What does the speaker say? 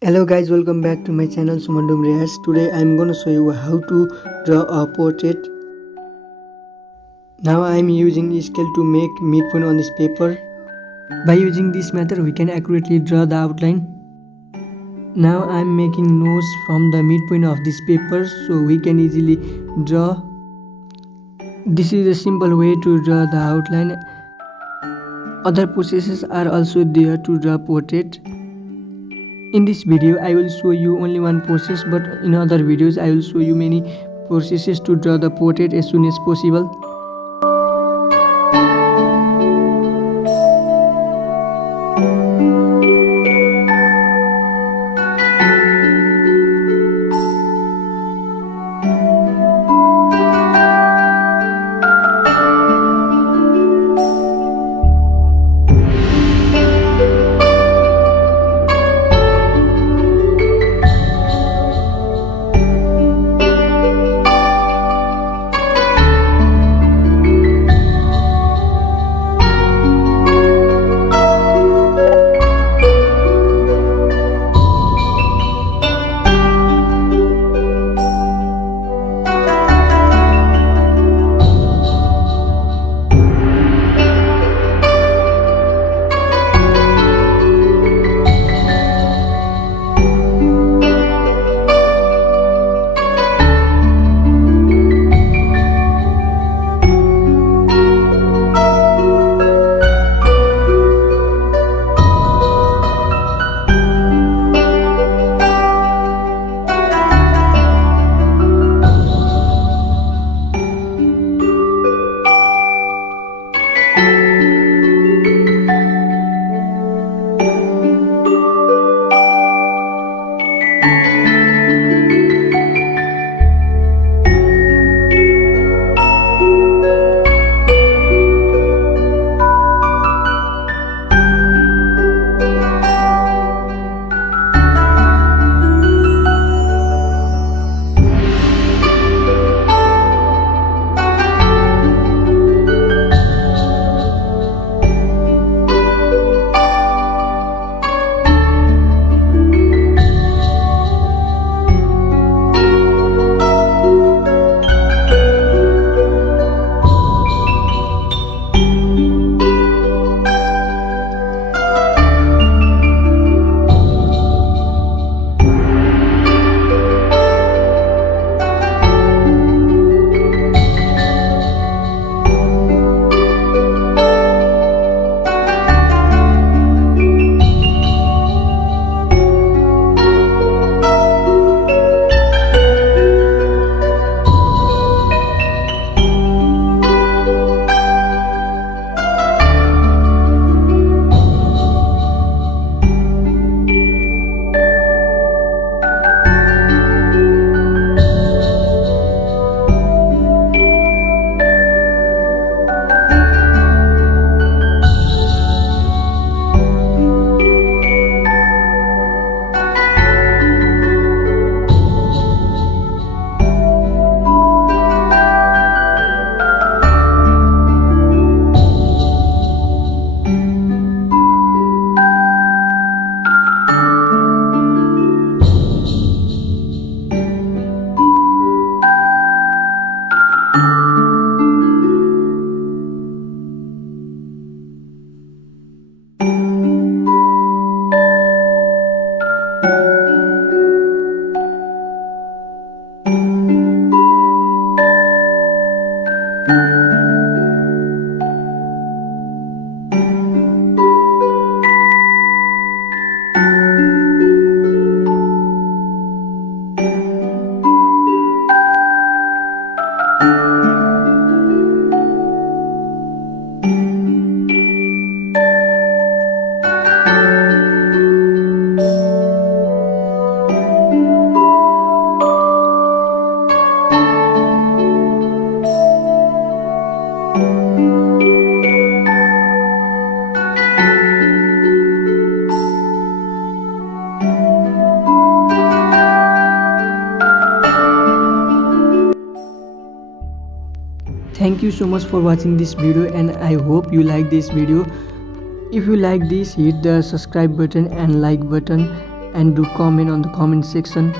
Hello guys, welcome back to my channel Sumandum Reyes. Today I'm gonna show you how to draw a portrait. Now I'm using scale to make midpoint on this paper. By using this method we can accurately draw the outline. Now I'm making nose from the midpoint of this paper so we can easily draw. This is a simple way to draw the outline. Other processes are also there to draw portrait. In this video I will show you only one process, but in other videos I will show you many processes to draw the portrait as soon as possible. Thank you so much for watching this video, and I hope you like this video. If you like this, hit the subscribe button and like button, and do comment on the comment section.